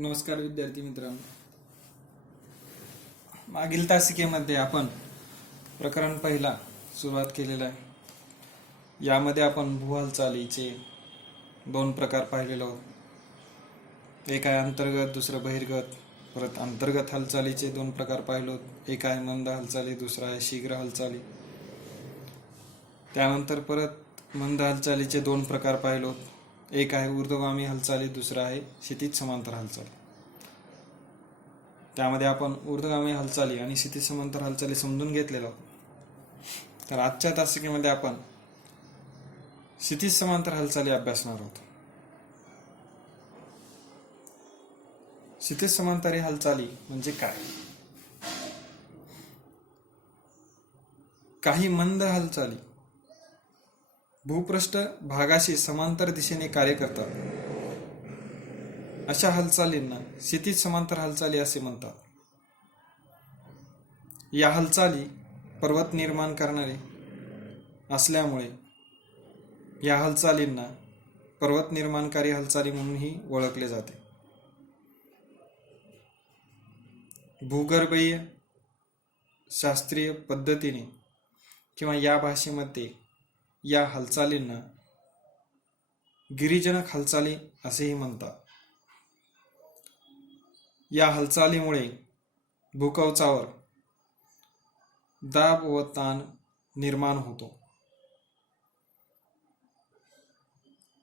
नमस्कार विद्यार्थी मित्रांनो, मागील तासिकेमध्ये आपण प्रकरण पहिला सुरुवात केलेला आहे। यामध्ये आपण भू हालचालीचे दोन प्रकार पाहिलेलो आहोत। एक आहे अंतर्गत, दुसरं बहिर्गत। परत अंतर्गत हालचालीचे दोन प्रकार पाहिलो, एक आहे मंद हालचाली, दुसरा आहे शीघ्र हालचाली। त्यानंतर परत मंद हालचालीचे दोन प्रकार पाहिलो, एक आहे ऊर्ध्वगामी हालचाली, दुसरा आहे क्षितिज समांतर हालचाली। त्यामध्ये आपण ऊर्ध्वगामी हालचाली आणि क्षितिज समांतर हालचाली समजून घेतलेलो आहोत। तर आजच्या तासिकेमध्ये आपण क्षितिज समांतर हालचाली अभ्यासणार आहोत। क्षितिज समांतर हालचाली म्हणजे काय? काही मंद हालचाली भूपृष्ठ भागाशी समांतर दिशेने कार्य करतात। अशा हालचालींना क्षितिज समांतर हालचाली असे म्हणतात। या हालचाली पर्वत निर्माण करणारे असल्यामुळे या हालचालींना पर्वत निर्माणकारी हालचाली म्हणूनही ओळखले जाते। भूगर्भीय शास्त्रीय पद्धतीने किंवा या भाषेमध्ये या हालचालींना गिरिजनक हालचाली असेही म्हणतात। या हालचालीमुळे भूकवचावर दाब व ताण निर्माण होतो।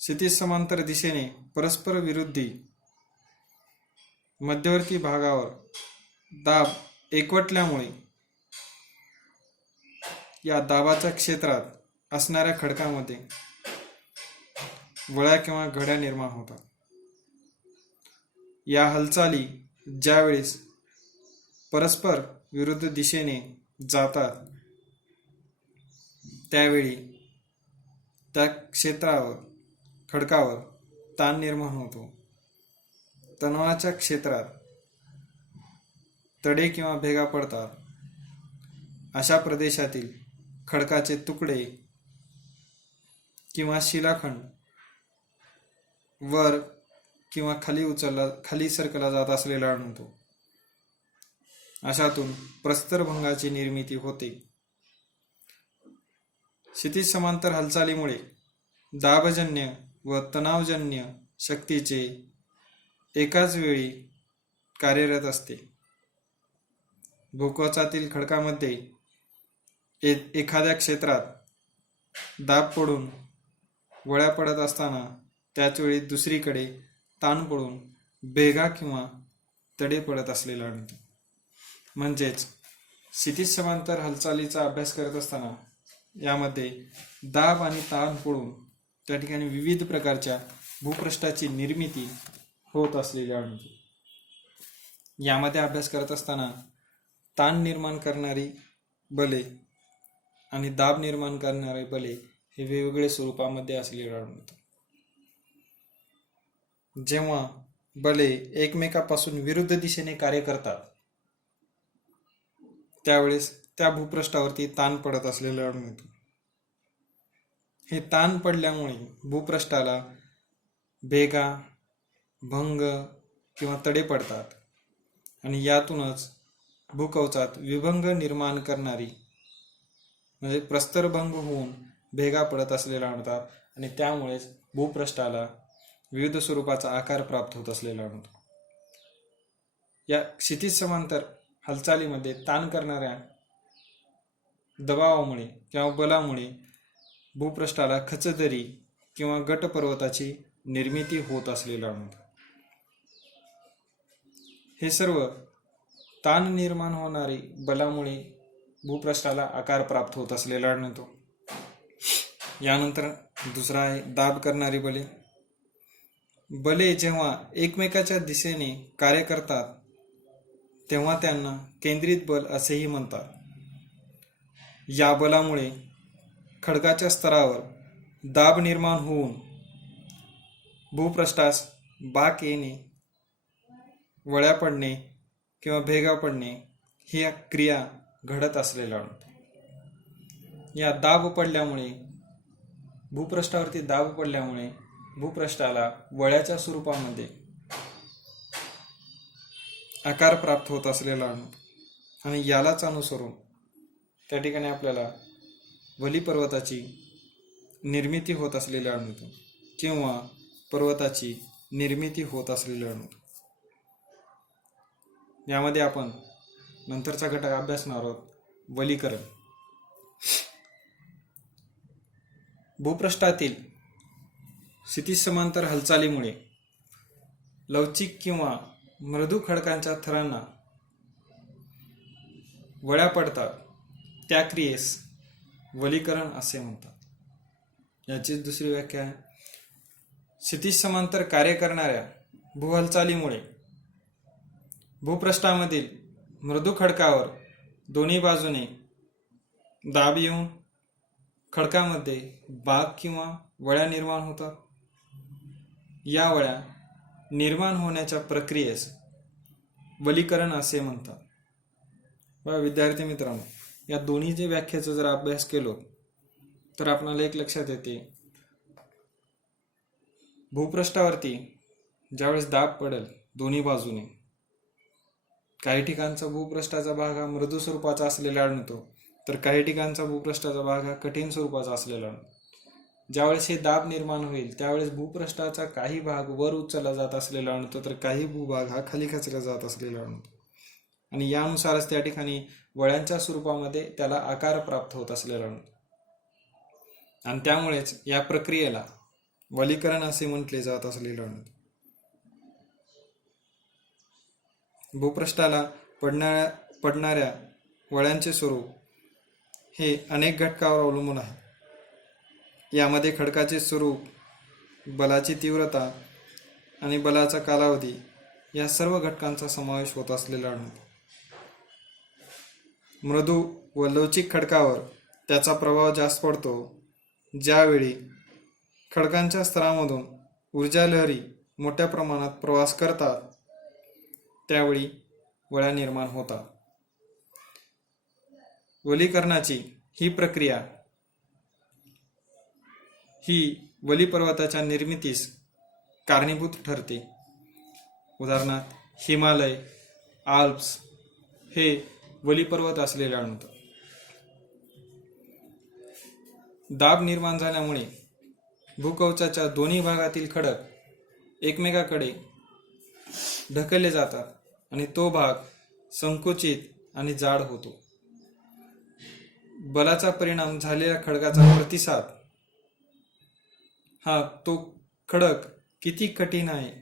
क्षितिज समांतर दिशेने परस्पर विरुद्धी मध्यवर्ती भागावर दाब एकवटल्यामुळे या दाबाच्या क्षेत्रात असणाऱ्या खडकामध्ये वळ्या किंवा घड्या निर्माण होतात। या हालचाली ज्यावेळेस परस्पर विरुद्ध दिशेने जातात त्यावेळी त्या क्षेत्रावर खडकावर ताण निर्माण होतो। तणावाच्या क्षेत्रात तडे किंवा भेगा पडतात। अशा प्रदेशातील खडकाचे तुकडे किंवा शिलाखंड वर किंवा खाली सरकला जात असलेला आढळतो। अशातून प्रस्तरभंगाची निर्मिती होते। क्षितिज समांतर हालचालीमुळे दाबजन्य व तणावजन्य शक्तीचे एकाच वेळी कार्यरत असते। भूकवचातील खडकामध्ये एखाद्या क्षेत्रात दाब पडून वळ्या पडत असताना त्याचवेळी दुसरीकडे ताण पडून भेगा किंवा तडे पडत असलेला आढळतो। म्हणजेच क्षितिज समांतर हालचालीचा अभ्यास करत असताना यामध्ये दाब आणि ताण पडून त्या ठिकाणी विविध प्रकारच्या भूपृष्ठाची निर्मिती होत असलेली आढळते। यामध्ये अभ्यास करत असताना ताण निर्माण करणारी बले आणि दाब निर्माण करणारे बले हे वेगवेगळ्या स्वरूपामध्ये असलेले आढळतात। जेव्हा बले एकमेकापासून विरुद्ध दिशेने कार्य करतात त्यावेळेस त्या भूपृष्ठावरती ताण पडत असलेले आढळतो। हे ताण पडल्यामुळे भूपृष्ठाला भेगा, भंग किंवा तडे पडतात आणि यातूनच भूकवचात विभंग निर्माण करणारी म्हणजे प्रस्तरभंग होऊन भेगा पडत असलेला आढळतात आणि त्यामुळेच भूपृष्ठाला विविध स्वरूपाचा आकार प्राप्त होत असलेला आढळतो। या क्षितिज समांतर हालचालीमध्ये ताण करणाऱ्या दबावामुळे किंवा बलामुळे भूपृष्ठाला खचदरी किंवा गट पर्वताची निर्मिती होत असलेला आढळतो। हे सर्व ताण निर्माण होणारी बलामुळे भूपृष्ठाला आकार प्राप्त होत असलेला आढळतो। यानंतर दुसरा आहे दाब करणारी बले। बले जेव्हा एकमेकाच्या दिशेने कार्य करतात तेव्हा त्यांना केंद्रित बल असेही म्हणतात। या बलामुळे खडकाच्या स्तरावर दाब निर्माण होऊन भूपृष्ठास बाक येणे, वळ्या पडणे किंवा भेगा पडणे ही क्रिया घडत असलेला आढळते। या दाब पडल्यामुळे भूपृष्ठावरती दाब पडल्यामुळे भूपृष्ठाला वळ्याच्या स्वरूपामध्ये आकार प्राप्त होत असलेला अणू आणि यालाच अनुसरून त्या ठिकाणी आपल्याला वली पर्वताची निर्मिती होत असलेल्या अणू किंवा पर्वताची निर्मिती होत असलेले अणू, यामध्ये आपण नंतरचा घटक अभ्यासणार आहोत वलीकरण. भूपृष्ठातील क्षितिज समांतर हालचालीमुळे लवचिक किंवा मृदू खडकांच्या थरांना वळ्या पडतात, त्या क्रियेस वलीकरण असे म्हणतात. याची दुसरी व्याख्या आहे, क्षितिज समांतर कार्य करणाऱ्या भूहालचालीमुळे भूपृष्ठामधील मृदू खडकावर दोन्ही बाजूने दाब येऊन खडकामध्ये बाक किंवा वळ्या निर्माण होतात. या वळ्या निर्माण होण्याच्या प्रक्रियेस वलीकरण असे म्हणतात. विद्यार्थी मित्रांनो, या दोन्ही जे व्याख्याचा जर अभ्यास केलो तर आपल्याला एक लक्षात येते, भूपृष्ठावरती ज्यावेळेस दाब पडेल दोन्ही बाजूने, काही ठिकाणचा भूपृष्ठाचा भाग हा मृदू स्वरूपाचा असलेला आढळतो, तर काही ठिकाणचा भूपृष्ठाचा भाग हा कठीण स्वरूपाचा असलेला आढळतो. ज्यावेळेस हे दाब निर्माण होईल त्यावेळेस भूपृष्ठाचा काही भाग वर उचलला जात असलेला आढळतो, तर काही भूभाग हा खाली खेचला जात असलेला आढळतो आणि यानुसारच त्या ठिकाणी वळ्यांच्या स्वरूपामध्ये त्याला आकार प्राप्त होत असलेला आढळतो आणि त्यामुळेच या प्रक्रियेला वलीकरण असे म्हटले जात असलेले आढळते. भूपृष्ठाला पडणाऱ्या वळ्यांचे स्वरूप हे अनेक घटकावर अवलंबून आहे. यामध्ये खडकाचे स्वरूप, बलाची तीव्रता आणि बलाचा कालावधी या सर्व घटकांचा समावेश होत असलेला आढळतो. मृदू व लवचिक खडकावर त्याचा प्रभाव जास्त पडतो. ज्यावेळी खडकांच्या स्तरामधून ऊर्जा लहरी मोठ्या प्रमाणात प्रवास करतात त्यावेळी वळ्या निर्माण होतात. वलीकरणाची ही प्रक्रिया ही वली पर्वताच्या निर्मितीस कारणीभूत ठरते. उदाहरणार्थ हिमालय, आल्प्स हे वली पर्वत असलेले आढळतात. दाब निर्माण झाल्यामुळे भूकवचाच्या दोन्ही भागातील खडक एकमेकाकडे ढकलले जातात आणि तो भाग संकुचित आणि जाड होतो. बलाचा परिणाम झालेल्या खडकाचा प्रतिसाद हा तो खडक किती कठीण आहे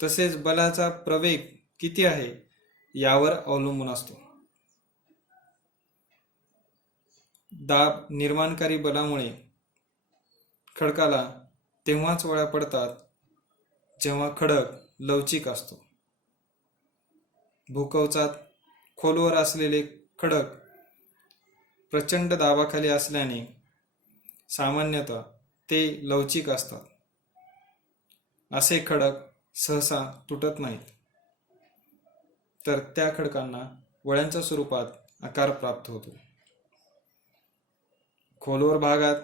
तसेच बलाचा प्रवेग किती आहे यावर अवलंबून असतो. दाब निर्माणकारी बलामुळे खडकाला तेव्हाच वळ्या पडतात जेव्हा खडक लवचिक असतो. भूकवचात खोलवर असलेले खडक प्रचंड दाबाखाली असल्याने सामान्यतः ते लवचिक असतात. असे खडक सहसा तुटत नाहीत, तर त्या खडकांना वळ्यांच्या स्वरूपात आकार प्राप्त होतो. खोलवर भागात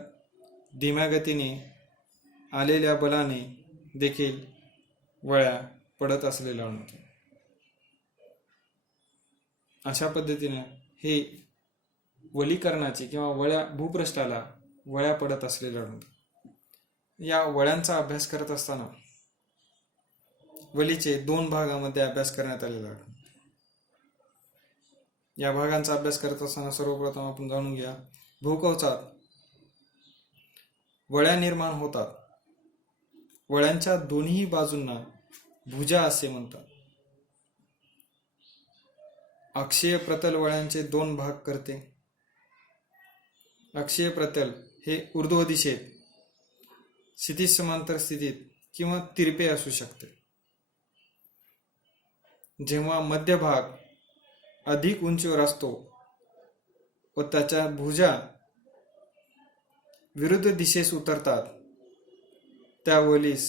धीम्या गतीने आलेल्या बलाने देखील वळ्या पडत असलेल्या आढळतो. अशा पद्धतीने हे वलीकरणाची किंवा वळ्या भूपृष्ठाला वळ्या पडत असलेल्या आढळतो. या वळ्यांचा अभ्यास करत असताना वलीचे दोन भागामध्ये अभ्यास करण्यात आलेला आढळतो. या भागांचा अभ्यास करत असताना सर्वप्रथम आपण जाणून घ्या, भूकवचात वळ्या निर्माण होतात. वळ्यांच्या दोन्ही बाजूंना भुजा असे म्हणतात. अक्षीय प्रतल वळ्यांचे दोन भाग करते. अक्षीय प्रतल हे ऊर्ध्व दिशेत क्षितिज समांतर स्थितीत किंवा तिरपे असू शकते. जेव्हा मध्यभाग अधिक उंचीवर असतो व त्याच्या भुजा विरुद्ध दिशेस उतरतात त्या वलीस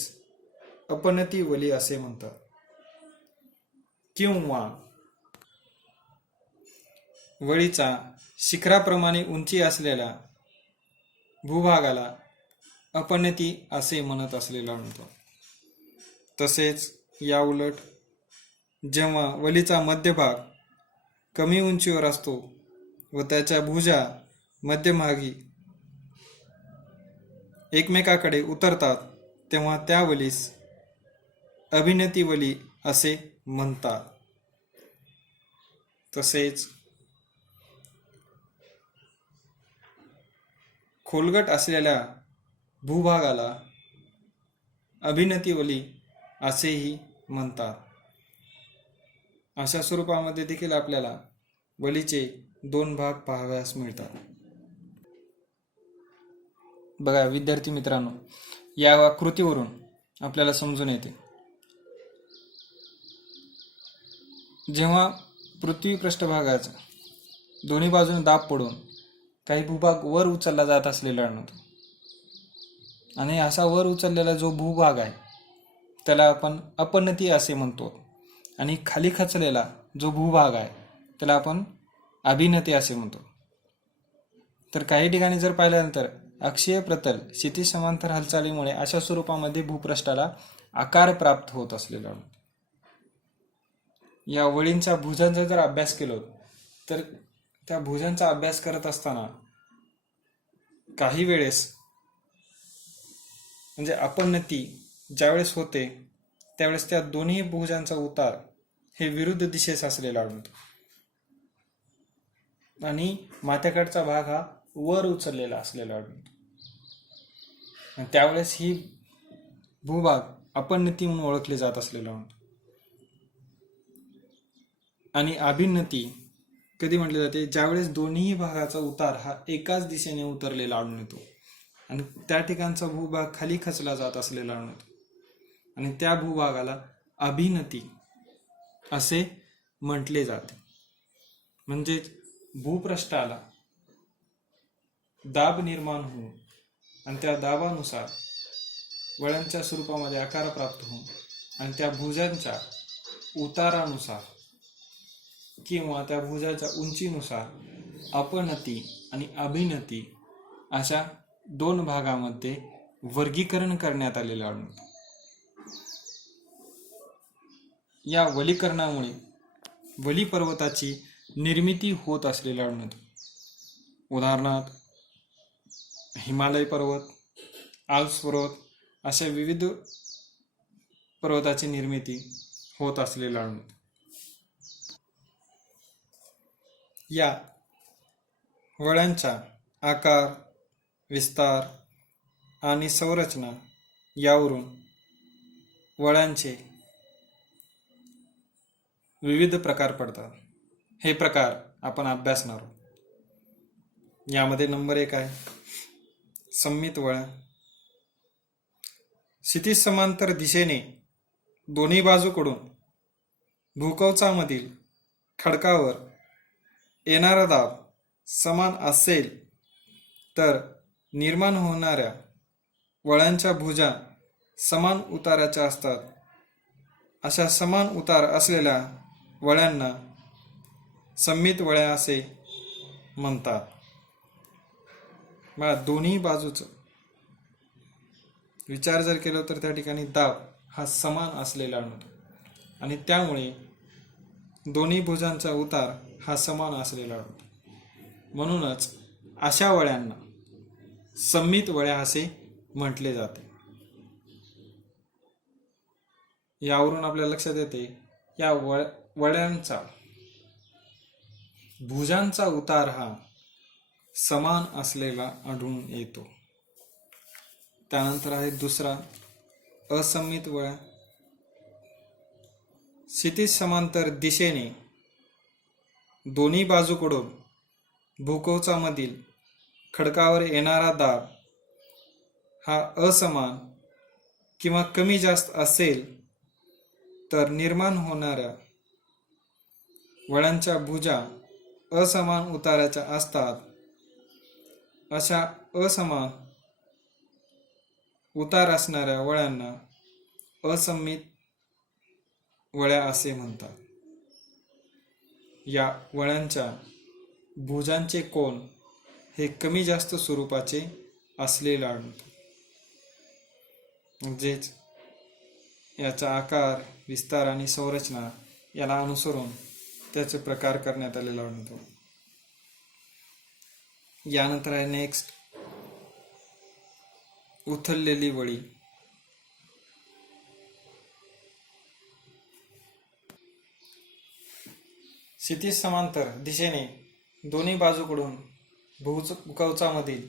अपनती वली असे म्हणतात. किंवा वळीचा शिखराप्रमाणे उंची असलेल्या भूभागाला अपनती असे म्हणत असलेला आढळतो. तसेच या उलट जेव्हा वलीचा मध्यभाग कमी उंचीवर असतो व त्याच्या भुजा मध्यभागी एकमेकाकडे उतरतात तेव्हा त्या वलीस अभिनती वली असे म्हणतात. तसेच खोलगट असलेल्या भूभागाला अभिनती वली असेही म्हणतात. अशा स्वरूपामध्ये देखील आपल्याला वलीचे दोन भाग पाहावयास मिळतात. बघा विद्यार्थी मित्रांनो, या आकृतीवरून आपल्याला समजून येते, जेव्हा पृथ्वी पृष्ठभागाचा दोन्ही बाजूने दाब पडून काही भूभाग वर उचलला जात असलेला आढळतो आणि असा वर उचललेला जो भूभाग आहे त्याला आपण अपनती असे म्हणतो आणि खाली खचलेला जो भूभाग आहे त्याला आपण अभिनती असे म्हणतो. तर काही ठिकाणी जर पाहिल्यानंतर अक्षीय प्रतल क्षितिज समांतर हालचालीमुळे अशा स्वरूपामध्ये भूपृष्ठाला आकार प्राप्त होत असलेला आढळतो. या वळींच्या भुजांचा जर अभ्यास केला तर त्या भुजांचा अभ्यास करत असताना काही वेळेस म्हणजे अपनती ज्यावेळेस होते त्यावेळेस त्या दोन्ही भुजांचा उतार हे विरुद्ध दिशेस असलेला आढळतो आणि माथ्याकडचा भाग हा वर उचललेला असलेला आढळतो. त्यावेळेस ही भूभाग अपनती म्हणून ओळखले जात असलेला आढळतो. आणि अभिनती कधी म्हटले जाते, ज्यावेळेस दोन्ही भागाचा उतार हा एकाच दिशेने उतरलेला आढळून येतो आणि त्या ठिकाणचा भूभाग खाली खचला जात असलेला आढळतो आणि त्या भूभागाला अभिनती असे म्हटले जाते. म्हणजेच भूपृष्ठाला दाब निर्माण होऊन आणि त्या दाबानुसार वळ्यांच्या स्वरूपामध्ये आकार प्राप्त होऊन आणि त्या भुजांच्या उतारानुसार किंवा त्या भुजाच्या उंचीनुसार अपनती आणि अभिनती अशा दोन भागामध्ये वर्गीकरण करण्यात आलेले आढळते. या वलीकरणामुळे वली पर्वताची निर्मिती होत असलेली आढळते. उदाहरणार्थ हिमालय पर्वत, आल्प्स पर्वत अशा विविध पर्वताची निर्मिती होत असलेली आढळते. या वळ्यांचा आकार, विस्तार आणि संरचना यावरून वळ्यांचे विविध प्रकार पडतात. हे प्रकार आपण अभ्यासणार आहोत. यामध्ये नंबर 1 आहे सममित वळण. क्षितिज समांतर दिशेने दोन्ही बाजूकडून भूकवचामधील खडकावर येणारा दाब समान असेल तर निर्माण होणाऱ्या वळ्यांच्या भुजा समान उताराच्या असतात. अशा समान उतार असलेल्या वळ्यांना सममित वळ्या असे म्हणतात. मला दोन्ही बाजूचा विचार जर केला तर त्या ठिकाणी दाब हा समान असलेला आढळतो आणि त्यामुळे दोन्ही भुजांचा उतार हा समान असलेला आढळतो. म्हणूनच अशा वळ्यांना सममित वळ्या असे म्हटले जाते. यावरून आपल्याला लक्षात येते या वळ्यांचा भुजांचा उतार हा समान असलेला आढळून येतो. त्यानंतर आहे दुसरा असममित वळ्या. क्षितिज समांतर दिशेने दोन्ही बाजूकडून भूकवचामधील खडकावर येणारा दाब हा असमान किंवा कमी जास्त असेल तर निर्माण होणाऱ्या वळ्यांच्या भुजा असमान उताराच्या असतात. अशा असमान उतार असणाऱ्या वळ्यांना असममित वळ्या असे म्हणतात. या वळ्यांच्या भुजांचे कोन हे कमी जास्त स्वरूपाचे असलेले आढळते. म्हणजेच याचा आकार, विस्तार आणि संरचना याला अनुसरून त्याचे प्रकार करण्यात आलेला आढळतो. यानंतर आहे नेक्स्ट उथललेली वळी. क्षितिज समांतर दिशेने दोन्ही बाजूकडून भूकवचामधील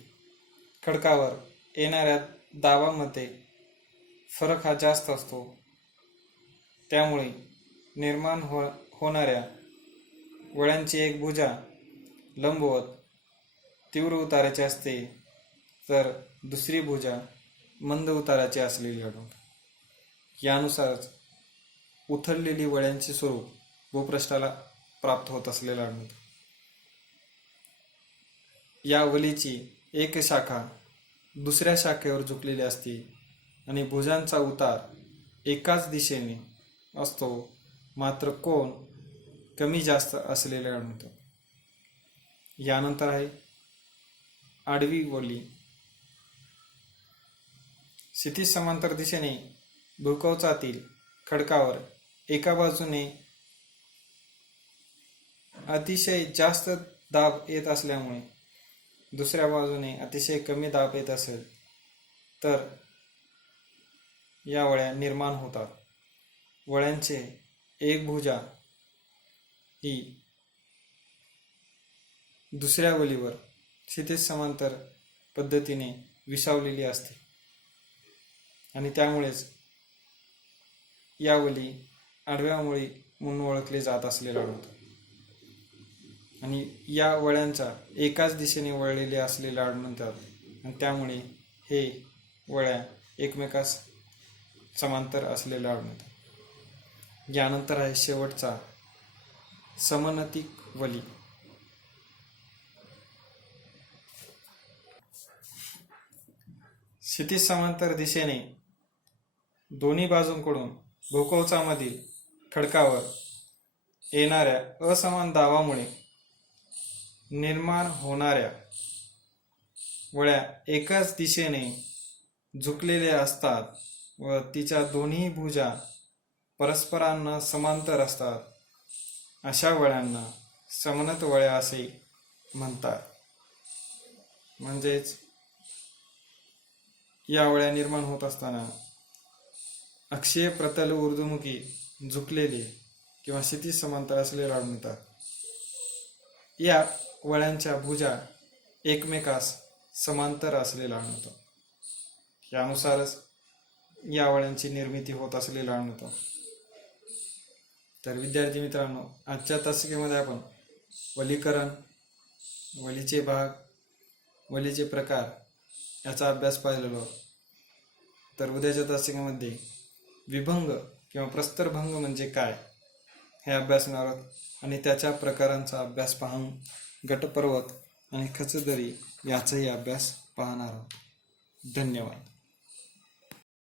खडकावर येणाऱ्या दाबामध्ये फरक हा जास्त असतो. त्यामुळे निर्माण होणाऱ्या वळ्यांची एक भुजा लंबवत तीव्र उताराची असते तर दुसरी भुजा मंद उताराची असलेली आढळते. यानुसारच उथललेली वळ्यांचे स्वरूप भूपृष्ठाला प्राप्त होत असलेलं आढळतं. या वलीची एक शाखा दुसऱ्या शाखेवर झुकलेली असते आणि भुजांचा उतार एकाच दिशेने असतो, मात्र कोन कमी जास्त असलेले आढळतं. यानंतर आहे आडवी वली. क्षितिज समांतर दिशेने भूकवचातील खडकावर एका बाजूने अतिशय जास्त दाब येत असल्यामुळे दुसऱ्या बाजूने अतिशय कमी दाब येत असेल तर या वळ्या निर्माण होतात. वळ्यांचे एक भुजा ही दुसऱ्या वलीवर क्षितिज समांतर पद्धतीने विसावलेली असते आणि त्यामुळेच या वली आडव्या वळी म्हणून ओळखले जात असलेलं आढळतं. आणि या वळ्यांचा एकाच दिशेने वळलेले असलेले आढळतात आणि त्यामुळे हे वळ्या एकमेकास समांतर असलेल्या आढळतात. यानंतर आहे शेवटचा समनतिक वली. क्षितिज समांतर दिशेने दोन्ही बाजूंकडून भूकवचामधील खडकावर येणाऱ्या असमान दाबामुळे निर्माण होणाऱ्या वळ्या एकाच दिशेने झुकलेल्या असतात व तिच्या दोन्ही भुजा परस्परांना समांतर असतात. अशा वळ्यांना समनत वळ्या असे म्हणतात. म्हणजेच या वळ्या निर्माण होत असताना अक्षीय प्रतल ऊर्ध्वमुखी झुकलेले किंवा क्षितिज समांतर असलेले आढळतात. या वळ्यांच्या भुजा एकमेकास समांतर असलेला आढळतो. यानुसारच या वळ्यांची निर्मिती होत असलेला आढळतो. तर विद्यार्थी मित्रांनो, आजच्या तासिकेमध्ये आपण वलीकरण, वलीचे भाग, वलीचे प्रकार याचा अभ्यास पाहिलेलो. तर उद्याच्या तासिकेमध्ये विभंग किंवा प्रस्तरभंग म्हणजे काय हे अभ्यासणार आहोत आणि त्याच्या प्रकारांचा अभ्यास पाहून गटपर्वत आणि खचदरी याचाही अभ्यास पाहणार आहोत. धन्यवाद.